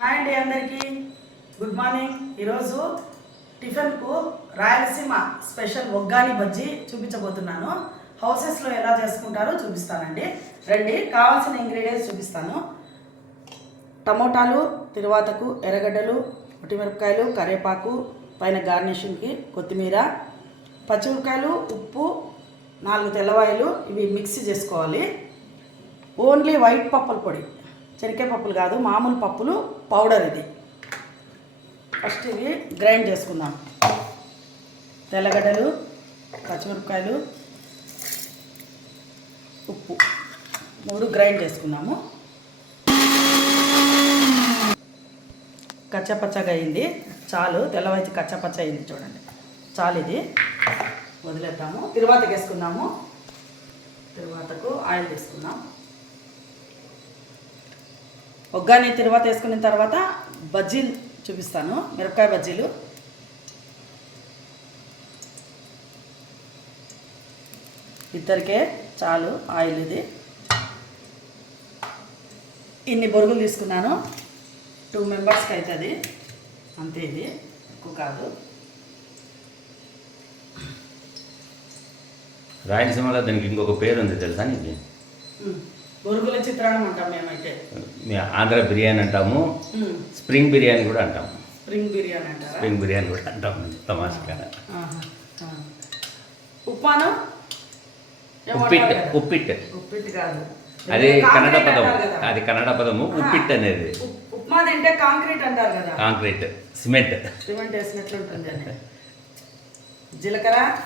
Hi అండి అందరికీ. Good morning. ఈరోజు టిఫిన్కు రాయలసీమ స్పెషల్ ఒగ్గాని బజ్జీ చూపించబోతున్నాను. హౌసెస్లో ఎలా చేసుకుంటారో చూపిస్తానండి. రండి కావాల్సిన ఇంగ్రీడియంట్స్ చూపిస్తాను. టమోటాలు తిరువాతకు ఎర్రగడ్డలు ఒట్టిమిరపకాయలు కరివేపాకు పైన గార్నిషింగ్కి కొత్తిమీర పచ్చిమిరపకాయలు ఉప్పు నాలుగు తెల్లవాయలు ఇవి మిక్సీ చేసుకోవాలి. ఓన్లీ వైట్ పప్పుల పొడి. శనక్కాయ పప్పులు కాదు మామూలు పప్పులు పౌడర్ ఇది. ఫస్ట్ ఇవి గ్రైండ్ చేసుకుందాం. తెల్లగడ్డలు పచ్చిమిరపకాయలు ఉప్పు. మూడు గ్రైండ్ చేసుకున్నాము. కచ్చపచ్చగా అయింది. చాలు తెల్లవైతే కచ్చపచ్చ అయింది చూడండి. చాలు ఇది. వదిలేద్దాము. తిరువాతకి వేసుకుందాము తిరువాతకు ఆయిల్ తీసుకుందాం ఒగ్గాని తిరువాత వేసుకున్న తర్వాత బజ్జీలు చూపిస్తాను. మిరపకాయ బజ్జీలు. ఇద్దరికే చాలు ఆయిల్ ఇది. ఇన్ని బొరుగులు తీసుకున్నాను. టూ మెంబర్స్కి అవుతుంది అంతే ఇది. ఎక్కువ కాదు. రాయలసీమలో దానికి ఇంకొక పేరు ఉంది తెలుసా నీకు. బొరుగుల చిత్రాన్నం అంటాం మేమైతే. ఆంధ్ర బిర్యానీ అంటాము. స్ప్రింగ్ బిర్యానీ కూడా అంటాము. స్ప్రింగ్ బిర్యానీ అంటారా? స్ప్రింగ్ బిర్యానీ కూడా అంటాము తమాషగా. ఏమంటారు ఉప్పిట్? ఉప్పిట్. ఉప్పిట్టు కాదు. అది కన్నడ పదం. అది కన్నడ పదము ఉప్పిట్ అనేది. ఉప్- ఉప్మా తింటే కాంక్రీట్ అంటారు కదా. Concrete cement. సిమెంట్ వేసినట్లు ఉంటుంది జీలకర్ర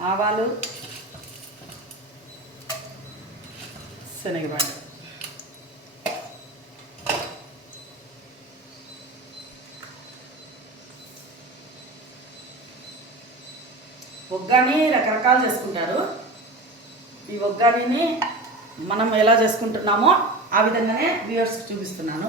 ఆవాలు శనగపిండి ఒగ్గాని రకరకాలు చేసుకుంటారు. ఈ ఒగ్గానిని మనం ఎలా చేసుకుంటున్నామో ఆ విధంగానే వ్యూవర్స్కి చూపిస్తున్నాను.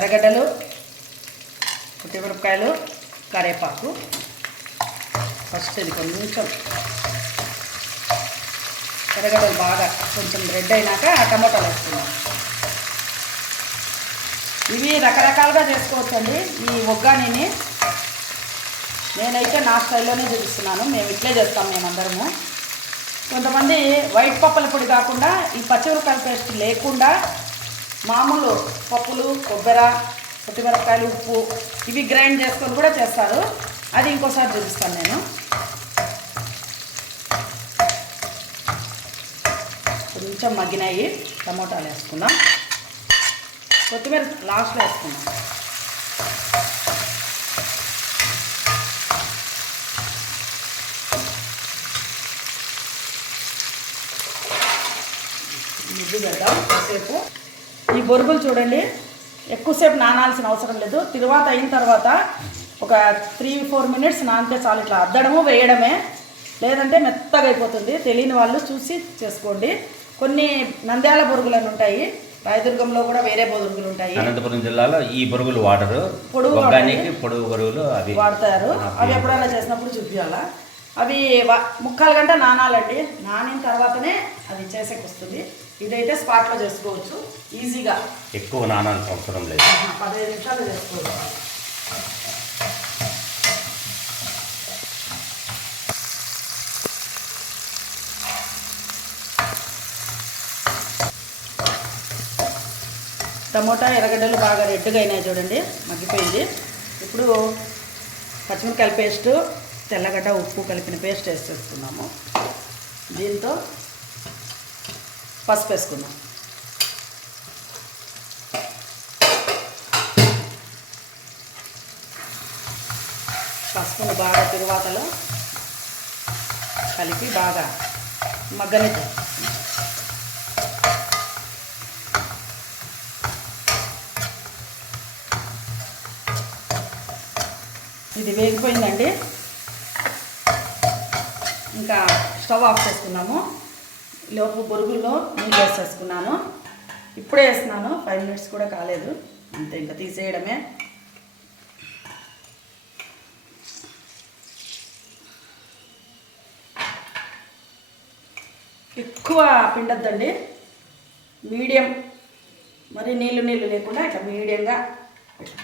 ఎర్రగడ్డలు మిరపకాయలు కరివేపాకు. ఫస్ట్ ఇది కొంచెం ఎర్రగడ్డలు బాగా కొంచెం రెడ్ అయినాక టమాటాలు వేసుకున్నాం ఇవి రకరకాలుగా చేసుకోవచ్చండి. ఈ ఒగ్గానిని నేనైతే నా స్టైల్లోనే చూపిస్తున్నాను. మేము ఇట్లే చేస్తాం మేమందరము. కొంతమంది వైట్ పప్పుల పొడి కాకుండా ఈ పచ్చిమిరపకాయల పేస్ట్ లేకుండా మామూలు పప్పులు కొబ్బరి కొట్టిమిరపకాయలు ఉప్పు ఇవి గ్రైండ్ చేసుకొని కూడా చేస్తారు. అది ఇంకోసారి చూపిస్తాను నేను. కొంచెం మగ్గినాయి టమోటాలు వేసుకుందాం. కొత్తిమీర లాస్ట్లో వేసుకుందాం. ముద్దు పెడదాం కాసేపు ఈ బొరుగులు చూడండి. ఎక్కువసేపు నానాల్సిన అవసరం లేదు. తిరువాత అయిన తర్వాత ఒక త్రీ ఫోర్ మినిట్స్ నానితే చాలు ఇట్లా అద్దడము వేయడమే. లేదంటే మెత్తగా అయిపోతుంది. తెలియని వాళ్ళు చూసి చేసుకోండి. కొన్ని నంద్యాల బొరుగులు అని ఉంటాయి. రాయదుర్గంలో కూడా వేరే బొరుగులు ఉంటాయి. అనంతపురం జిల్లాలో ఈ బొరుగులు వాడరు. పొడుగు పొడుగు బొరుగులు అవి వాడతారు. అవి ఎప్పుడైనా చేసినప్పుడు చూపించాలా అవి ముక్కాలు గంట నానాలండి. నానిన తర్వాతనే అది చేసేకి వస్తుంది ఇదైతే స్పాట్లో చేసుకోవచ్చు. ఈజీగా. ఎక్కువ నానాల్సిన అవసరం లేదు. పదిహేను నిమిషాలు చేసుకోవచ్చు. టమోటా ఎర్రగడ్డలు బాగా రెడ్గా అయినాయి చూడండి మగ్గిపోయింది. ఇప్పుడు పచ్చిమిరకాయల పేస్ట్ తెల్లగడ్డ ఉప్పు కలిపిన పేస్ట్ వేసేస్తున్నాము. దీంతో పసుపు వేసుకుందాం. పసుపును బాగా తిరువాతలో కలిపి బాగా మగ్గనిద్దాం. ఇది వేగిపోయిందండి. ఇంకా స్టవ్ ఆఫ్ చేసుకున్నాము. లోపు బొరుగుల్లో నీళ్ళు వేసేసుకున్నాను. ఇప్పుడే వేస్తున్నాను. ఫైవ్ మినిట్స్ కూడా కాలేదు. అంతే ఇంకా తీసేయడమే. ఎక్కువ పిండొద్దండి. మీడియం మరి నీళ్ళు నీళ్ళు లేకుండా ఇట్లా మీడియంగా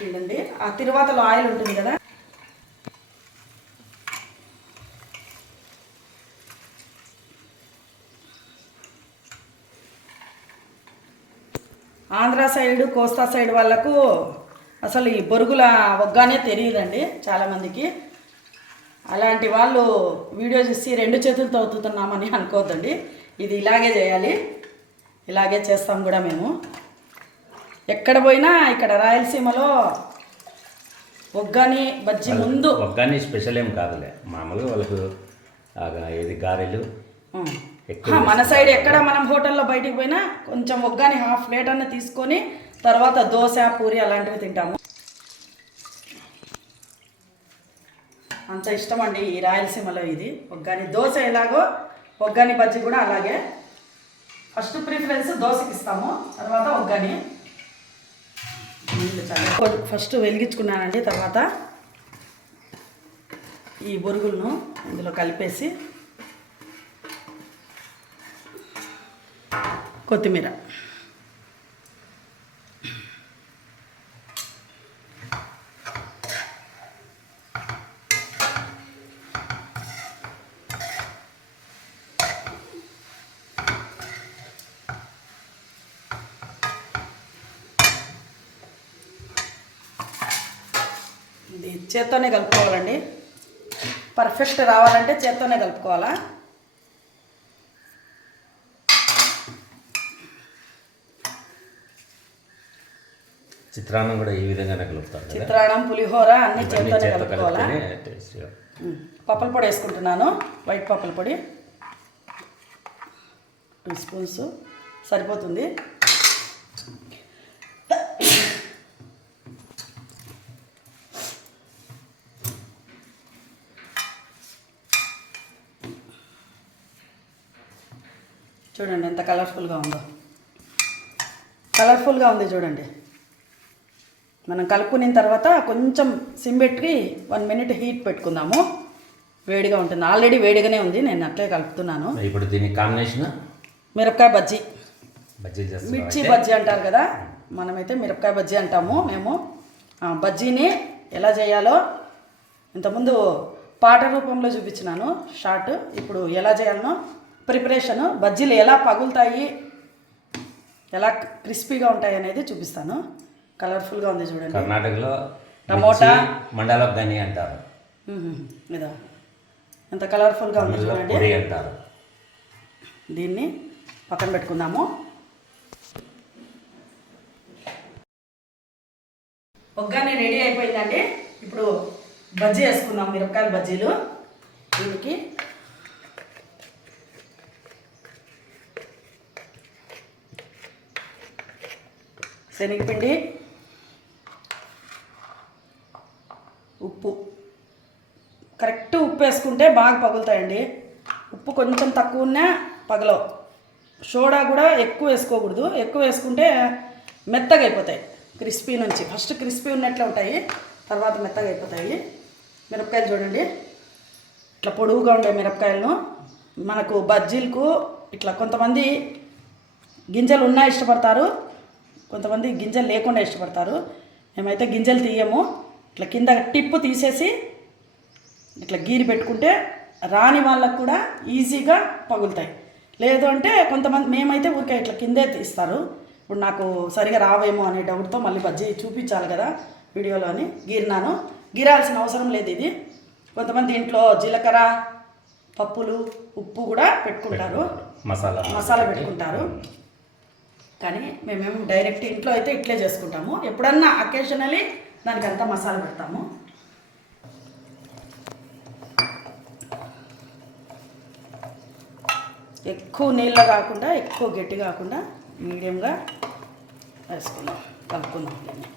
పిండండి. ఆ తిరువాతలో ఆయిల్ ఉంటుంది కదా ఆంధ్ర సైడ్ కోస్తా సైడ్ వాళ్ళకు అసలు ఈ బొరుగుల ఒగ్గానే తెలియదండి చాలామందికి అలాంటి వాళ్ళు వీడియో చూసి రెండు చేతులతో అవుతున్నామని అనుకోవద్దండి ఇది ఇలాగే చేయాలి. ఇలాగే చేస్తాం కూడా మేము. ఎక్కడ పోయినా ఇక్కడ రాయలసీమలో ఒగ్గాని బజ్జి ముందు ఒక్కని స్పెషల్ ఏం కాదులే. మామూలుగా వాళ్ళకు ఏది గారెలు మన సైడ్ ఎక్కడ మనం హోటల్లో బయటికి పోయినా కొంచెం ఒగ్గాని హాఫ్ ప్లేట్ అన్న తీసుకొని తర్వాత దోశ పూరి అలాంటివి తింటాము. అంత ఇష్టం అండి ఈ రాయలసీమలో ఇది. ఒగ్గాని దోశ ఎలాగో ఒగ్గాని బజ్జి కూడా అలాగే. ఫస్ట్ ప్రిఫరెన్స్ దోశకి ఇస్తాము తర్వాత ఒగ్గాని. ఫస్ట్ వెలిగించుకున్నానండి తర్వాత ఈ బొరుగులను ఇందులో కలిపేసి కొత్తిమీర. ఇది చేత్తోనే కలుపుకోవాలండి. పర్ఫెక్ట్ రావాలంటే చేత్తోనే కలుపుకోవాలా? చిత్రాన్నం కూడా ఈ విధంగానే కలుపుతారు కదా? చిత్రాన్నం పులిహోర అన్ని చేత్తోనే కలుపుకోవాలా? కలిపితేనే ఉమ్. పప్పుల పొడి వేసుకుంటున్నాను. వైట్ పప్పుల పొడి. టూ స్పూన్స్ సరిపోతుంది. చూడండి ఎంత కలర్ఫుల్గా ఉందో. కలర్ఫుల్గా ఉంది చూడండి. మనం కలుపుకున్న తర్వాత కొంచెం సిమ్ పెట్టి వన్ మినిట్ హీట్ పెట్టుకుందాము. వేడిగా ఉంటుంది. ఆల్రెడీ వేడిగానే ఉంది. నేను అట్లే కలుపుతున్నాను. ఇప్పుడు దీని కాంబినేషన్ మిరపకాయ బజ్జీ. మిర్చి బజ్జీ అంటారు కదా మనమైతే మిరపకాయ బజ్జీ అంటాము మేము. బజ్జీని ఎలా చేయాలో ఇంతకుముందు పాట రూపంలో చూపించినాను. షార్ట్. ఇప్పుడు ఎలా చేయాలనో ప్రిపరేషన్ బజ్జీలు ఎలా పగులుతాయి ఎలా క్రిస్పీగా ఉంటాయి అనేది చూపిస్తాను. కలర్ఫుల్గా ఉంది చూడండి. కర్ణాటకలో టమోటా. మండలం గని అంటారు. ఇదా ఎంత కలర్ఫుల్గా ఉంది చూడండి. అంటారు. దీన్ని పక్కన పెట్టుకుందాము. ఒగ్గాని రెడీ అయిపోయిందండి. ఇప్పుడు బజ్జీ వేసుకుందాం మిరపకాయల బజ్జీలు. దీనికి శనగపిండి. ఉప్పు. కరెక్ట్ ఉప్పు వేసుకుంటే బాగా పగులుతాయండి. ఉప్పు కొంచెం తక్కువ ఉన్నా పగలవు. సోడా కూడా ఎక్కువ వేసుకోకూడదు. ఎక్కువ వేసుకుంటే మెత్తగా అయిపోతాయి. క్రిస్పీ నుంచి. ఫస్ట్ క్రిస్పీ ఉన్నట్లే ఉంటాయి. తర్వాత మెత్తగా అయిపోతాయి. మిరపకాయలు చూడండి. ఇట్లా పొడువుగా ఉండే మిరపకాయలను. మనకు బజ్జీలకు ఇట్లా కొంతమంది గింజలు ఉన్నా ఇష్టపడతారు. కొంతమంది గింజలు లేకుండా ఇష్టపడతారు. మేమైతే గింజలు తీయము. ఇట్లా కింద టిప్పు తీసేసి ఇట్లా గీరి పెట్టుకుంటే రాని వాళ్ళకు కూడా ఈజీగా పగులుతాయి. లేదు అంటే కొంతమంది మేమైతే ఊరికే ఇట్లా కిందే తీస్తారు. ఇప్పుడు నాకు సరిగా రావేమో అనే డౌట్తో మళ్ళీ బజ్జీ చూపించాలి కదా వీడియోలో అని గీరినాను. గీరాల్సిన అవసరం లేదు ఇది. కొంతమంది ఇంట్లో జీలకర్ర పప్పులు ఉప్పు కూడా పెట్టుకుంటారు. మసాలా మసాలా పెట్టుకుంటారు. కానీ మేమేం డైరెక్ట్ ఇంట్లో అయితే ఇట్లే చేసుకుంటాము. ఎప్పుడన్నా అకేషనలీ దానికి అంతా మసాలా పెడతాము. ఎక్కువ నీళ్ళ కాకుండా ఎక్కువ గట్టి కాకుండా మీడియంగా వేసుకుందాం కలుపుకుందాం దీన్ని.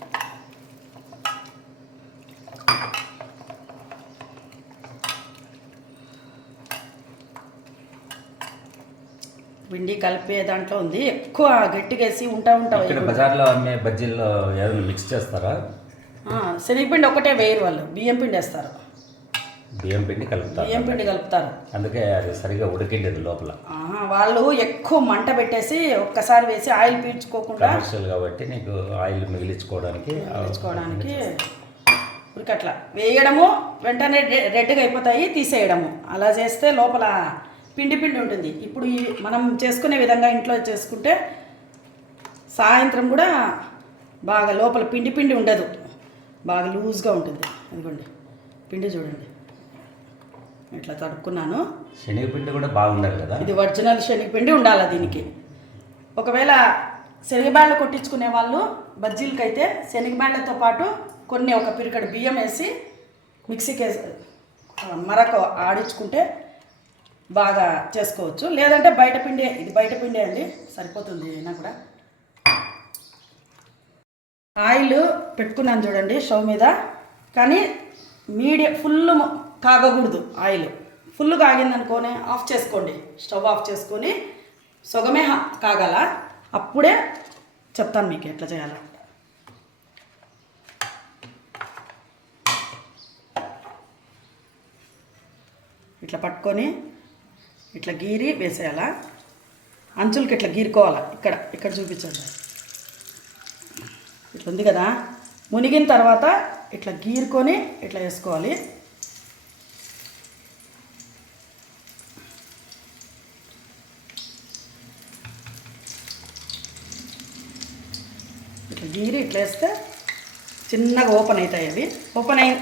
పిండి కలిపే దాంట్లో ఉంది. ఎక్కువ గట్టిగేసి ఉంటా ఉంటా ఇక్కడ బజార్లో అమ్మే బజ్జీల్లో ఏదైనా మిక్స్ చేస్తారా? శనగపిండి ఒకటే వేయరు వాళ్ళు. బియ్యం పిండి వేస్తారు. బియ్యం పిండి కలుపుతారు బియ్యం పిండి కలుపుతారు. అందుకే అది సరిగా ఉడికిండేది లోపల. వాళ్ళు ఎక్కువ మంట పెట్టేసి ఒక్కసారి వేసి ఆయిల్ పీల్చుకోకుండా కమర్షియల్ కాబట్టి నీకు ఆయిల్ మిగిలించుకోవడానికి తెచ్చుకోవడానికి ఉరికట్లా. వేయడము వెంటనే రెడ్గా అయిపోతాయి తీసేయడము. అలా చేస్తే లోపల పిండి పిండి ఉంటుంది. ఇప్పుడు ఈ మనం చేసుకునే విధంగా ఇంట్లో చేసుకుంటే సాయంత్రం కూడా బాగా లోపల పిండి పిండి ఉండదు. బాగా లూజ్గా ఉంటుంది. ఇదిగోండి పిండి చూడండి. ఇట్లా తడుక్కున్నాను శనగపిండి కూడా బాగుండాలి కదా? ఇది ఒరిజినల్ శనగపిండి ఉండాలి దీనికి. ఒకవేళ శనగబాళ్ళు కొట్టించుకునే వాళ్ళు బజ్జీలకైతే శనగబాళ్ళతో పాటు కొన్ని ఒక పిరికడు బియ్యం వేసి మిక్సీకి మరొక ఆడించుకుంటే బాగా చేసుకోవచ్చు. లేదంటే బయట పిండి ఇది బయట పిండి అండి. సరిపోతుంది అయినా కూడా. ఆయిల్ పెట్టుకున్నాను చూడండి స్టవ్ మీద. కానీ మీడియం ఫుల్ కాగకూడదు ఆయిల్. ఫుల్ కాగిందనుకోని ఆఫ్ చేసుకోండి. స్టవ్ ఆఫ్ చేసుకొని సొగమే హ- కాగాల. అప్పుడే చెప్తాను మీకు ఎట్లా చేయాలో. ఇట్లా పట్టుకొని ఇట్లా గీరి వేసేయాలా. అంచులకి ఇట్లా గీరుకోవాలా. ఇక్కడ ఇక్కడ చూపించండి. ఇట్లా ఉంది కదా? మునిగిన తర్వాత ఇట్లా గీరుకొని ఇట్లా వేసుకోవాలి. ఇట్లా గీరి ఇట్లా వేస్తే చిన్నగా ఓపెన్ అవుతాయి అవి. ఓపెన్ అయి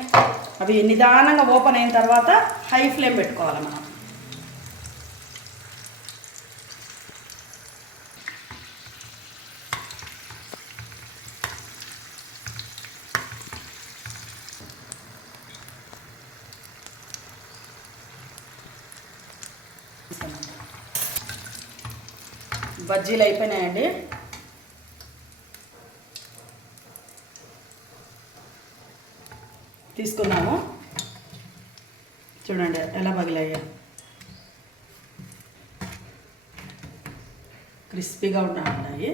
అవి నిదానంగా ఓపెన్ అయిన తర్వాత హై ఫ్లేమ్ పెట్టుకోవాలి మనం. బజ్జీలు అయిపోయినాయండి. తీసుకున్నాము. చూడండి ఎలా పగిలాయో. క్రిస్పీగా ఉన్నాయి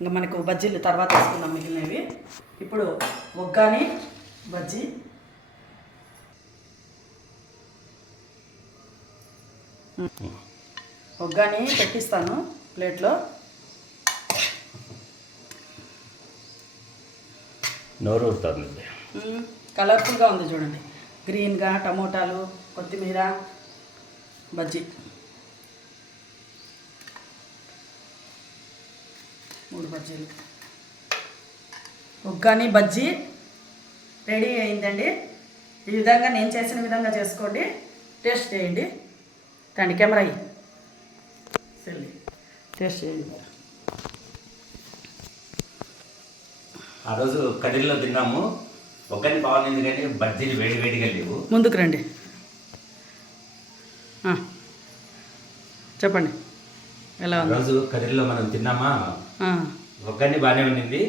ఇంకా మనకు బజ్జీలు తర్వాత వేసుకుందాం మిగిలినవి. ఇప్పుడు ఒగ్గాని బజ్జీ. ఒగ్గాని పెట్టిస్తాను ప్లేట్లో. నోరు ఊరుతుంది. కలర్ఫుల్గా ఉంది చూడండి. గ్రీన్గా టమోటాలు కొత్తిమీర బజ్జీ. మూడు బజ్జీలు. ఉగ్గాని బజ్జీ రెడీ అయిందండి. ఈ విధంగా నేను చేసిన విధంగా చేసుకోండి. టేస్ట్ చేయండి. రండి కెమెరా టేస్ట్ చేయండి ఆ రోజు కదిరిలో తిన్నాము. ఒకటి బాగుంది కానీ బజ్జీలు వేడి వేడిగా లేవు. ముందుకు రండి. చెప్పండి. ఎలా ఉంది? రోజు కదిరిలో మనం తిన్నామా. ఒక్కడిని బాగానే ఉండింది.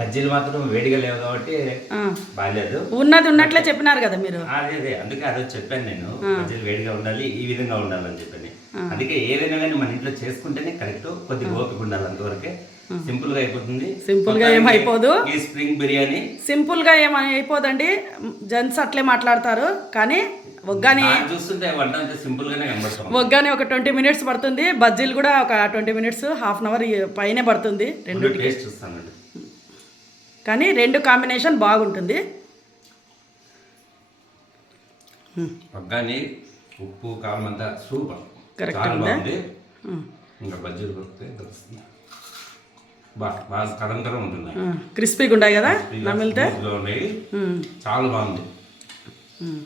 బజ్జీలు మాత్రం వేడిగా లేవు కాబట్టి. బాగాలేదు. ఉన్నది ఉన్నట్లే చెప్పినారు కదా మీరు. అదే అదే. అందుకే ఆ రోజు చెప్పాను నేను. బజ్జీలు వేడిగా ఉండాలి ఈ విధంగా ఉండాలని చెప్పని. అందుకే ఏదైనా కానీ మన ఇంట్లో చేసుకుంటేనే కరెక్ట్ కొద్దిగా ఓపిక ఉండాలి అంతవరకే. సింపుల్గా అయిపోతుంది. Simple గా ఏం మొత్తానికి అయిపోదు. ఈ స్ప్రింగ్ బిర్యానీ. సింపుల్గా ఏమని అయిపోదండి. జెంట్స్ అట్లే మాట్లాడతారు. కానీ ఒగ్గాని నాకు చూస్తుంటే వంట అంతా సింపుల్ గానే కనబడుతుంది. ఒగ్గాని ఒక ట్వంటీ మినిట్స్ పడుతుంది. బజ్జీలు కూడా ఒక twenty minutes half an hour పైనే పడుతుంది. రెండు టేస్ట్ చూస్తానండి కానీ రెండు కాంబినేషన్ బాగుంటుంది. ఒగ్గాని ఉప్పు కారం అంతా సూపర్. చాలా ఉందా? ఇంకా బజ్జీలు తెలుస్తుంది బా బాగా క్రిస్పీగా ఉన్నాయి కదా నమిలితే? ఉన్నాయి. చాలా బాగుంది.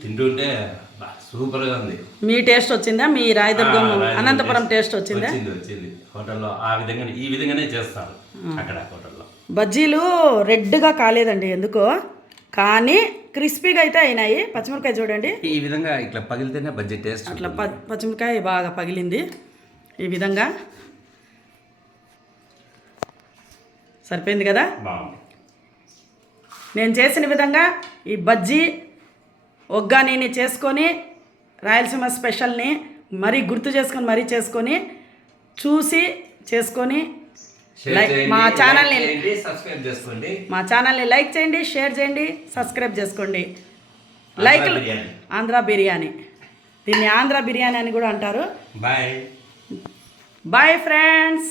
తింటుంటే సూపర్గా ఉంది. మీ టేస్ట్ వచ్చిందా? మీ రాయదుర్గం అనంతపురం టేస్ట్ టేస్ట్ వచ్చిందా? వచ్చింది వచ్చింది. హోటల్లో ఆ విధంగా ఈ విధంగానే చేస్తారు అక్కడ హోటల్లో. బజ్జీలు రెడ్గా కాలేదండి ఎందుకో? కానీ క్రిస్పీగా అయితే అయినాయి. పచ్చిమిరకాయ చూడండి. ఈ విధంగా ఇట్లా పగిలితేనే బజ్జీ టేస్ట్ అట్లా పచ్చిమిరకాయ బాగా పగిలింది. ఈ విధంగా సరిపోయింది కదా? బాగుంది. నేను చేసిన విధంగా ఈ బజ్జీ ఒగ్గానీని చేసుకొని రాయలసీమ స్పెషల్ని మరీ గుర్తు చేసుకొని మరీ చేసుకొని చూసి చేసుకొని లైక్ మా ఛానల్ని సబ్స్క్రైబ్ చేసుకోండి. మా ఛానల్ని లైక్ చేయండి షేర్ చేయండి సబ్స్క్రైబ్ చేసుకోండి. లైక్ ఆంధ్ర బిర్యానీ దీన్ని ఆంధ్ర బిర్యానీ అని కూడా అంటారు. Bye bye friends